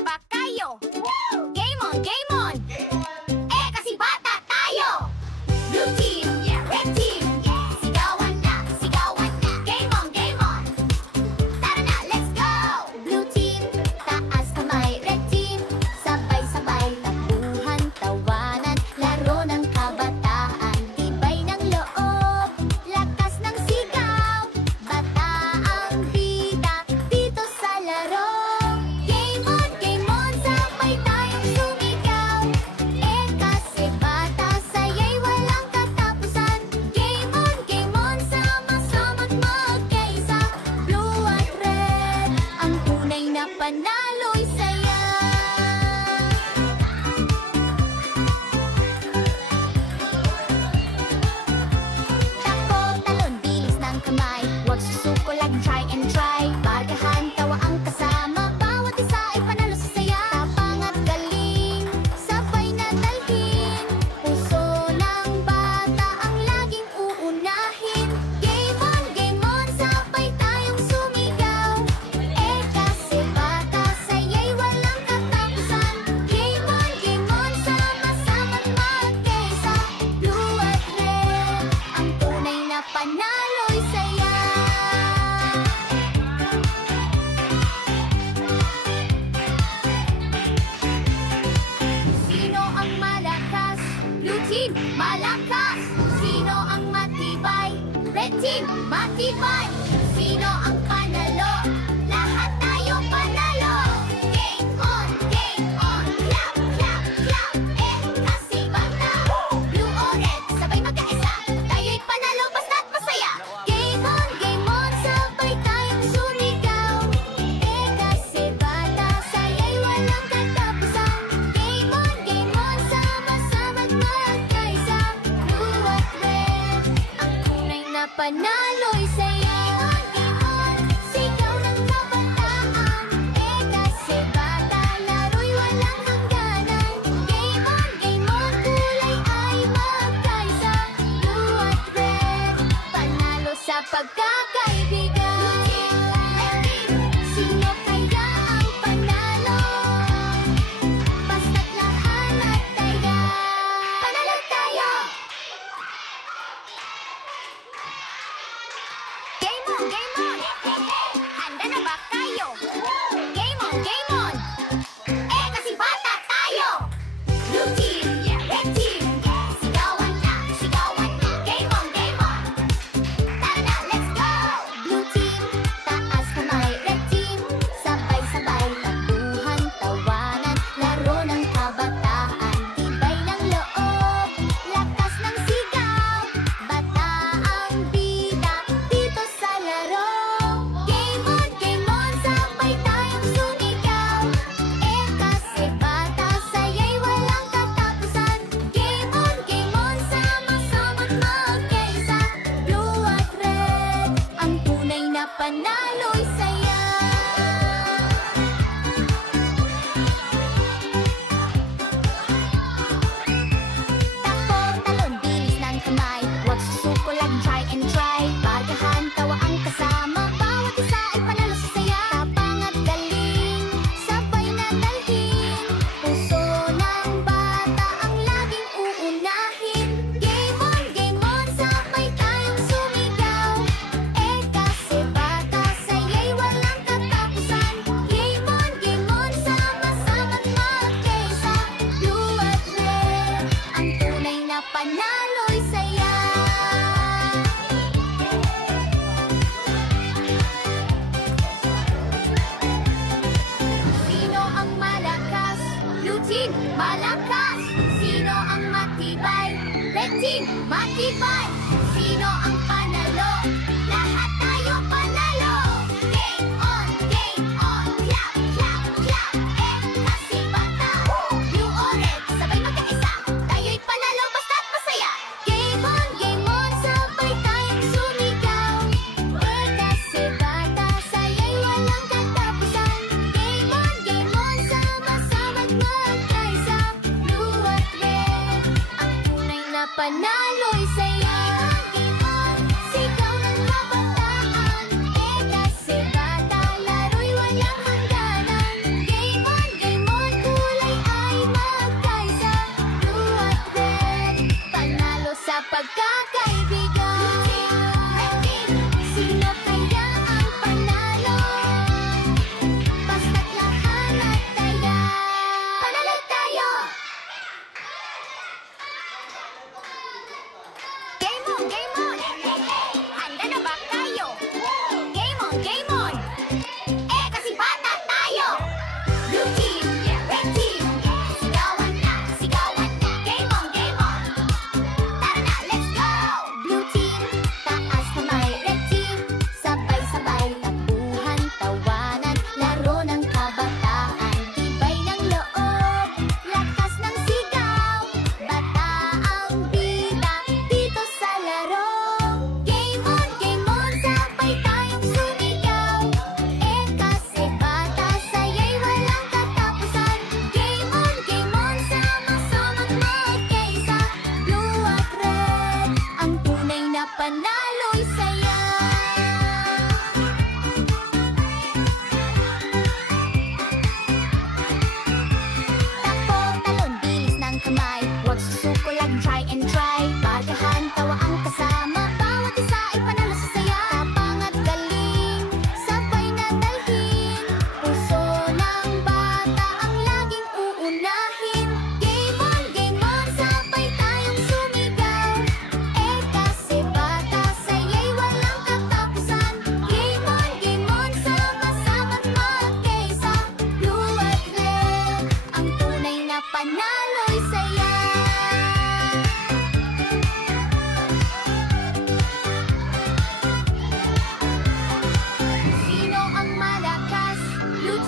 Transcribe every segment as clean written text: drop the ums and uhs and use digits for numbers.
na ba kayo? Game on, game on! Eh, kasi bata tayo! Blue team, yeah, red team, yeah! Sigawan na, sigawan na! Game on, game on! Tara na, let's go! Blue team, taas kamay, red team, sabay-sabay, takbuhan, tawanan, laro ng kabataan, tibay ng loob, lakas ng sigaw, bataang bida, dito sa laro. Game on, sabay tayong sumigaw, eh kasi bata, saya'y walang katapusan. Game on, sama-sama't magkaisa, blue at red, ang tunay na panalo'y saya. Takbo, talon, bilis ng kamay, huwag susuko lang, try and try. Barkahan, tawa ang kasama, bawat isa ay panalo sa saya. Tapang at galing, sabay na dalhin, puso ng bata ang laging uunahin. Game on, sabay tayong sumigaw, eh kasi bata, saya'y walang katapusan. Game on, sama-sama't magkaisa, blue at red, ang tunay na panalo'y saya. Sino ang malakas? Blue team, malakas! Sino ang matibay? Red team, matibay! Sino ang panalo? Lahat tayo panalo! Game on, clap, clap, clap! Eh, kasi bata! Blue o red, sabay magkaisa, tayo'y panalo basta't masaya! Game on, sabay tayong sumigaw, eh kasi bata, saya'y walang katapusan. Game on, sama-sama't magkaisa, blue at red, ang tunay na panalo'y saya. Sigaw ng kabataan, eh kasi bata, laro'y walang hangganan. Game on, kulay ay magkaisa, blue at red, panalo sa pagkakaibigan. Sino kaya ang panalo? Basta't lahat at taya, panalo tayo! Game on! Handa na ba kayo? Game on! Eh, kasi bata tayo! Blue team, yeah, red team, yeah! Sigawan na! Game on! Tara na, let's go! Blue team, taas kamay, red team, sabay-sabay, takbuhan, tawanan, laro ng kabataan, tibay ng loob, lakas ng sigaw, bataang bida, dito sa laro. Game on, sabay tayong sumigaw, eh kasi bata, saya'y walang katapusan. Game on, sama-sama't magkaisa, blue at red, ang tunay na panalo'y saya. Takbo, talon, bilis ng kamay, huwag susuko lang, try and try. Barkahan, tawa ang kasama, bawat isa ay panalo sa saya. Tapang at galing, sabay na dalhin, puso ng bata ang laging uunahin. Game on, sabay tayong sumigaw, eh kasi bata, saya'y walang katapusan. Game on, sama-sama't magkaisa, blue at red, ang tunay na panalo'y saya. Sino ang malakas? Blue team, malakas! Sino ang matibay? Red team, matibay! Sino ang panalo? Lahat tayo panalo! Game on, clap, clap, clap! Eh, kasi bata! Blue o red, sabay magkaisa, tayo'y panalo basta't masaya! Game on, sabay tayong sumigaw, eh kasi bata, saya'y walang katapusan. Game on, sama-sama't magkaisa, blue at red, ang tunay na panalo'y saya. Sigaw ng kabataan, eh kasi bata, laro'y walang hangganan. Game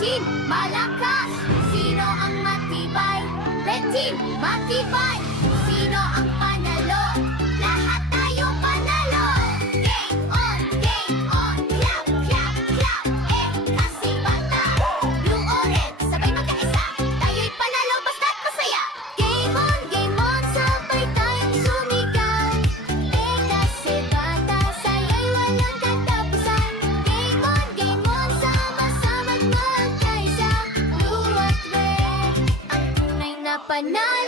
team, malakas. Sino ang matibay? Red team, matibay. Sino ang panalo? Lahat tayo panalo. Game on, clap, clap, clap. Eh, kasi bata. Blue or red, sabay magkaisa. Tayo'y panalo basta't masaya. Game on, sabay tayong sumigaw. Eh, kasi bata, saya'y walang katapusan. Game on, sama-sama't magkaisa. Blue at red, ang tunay na panalo.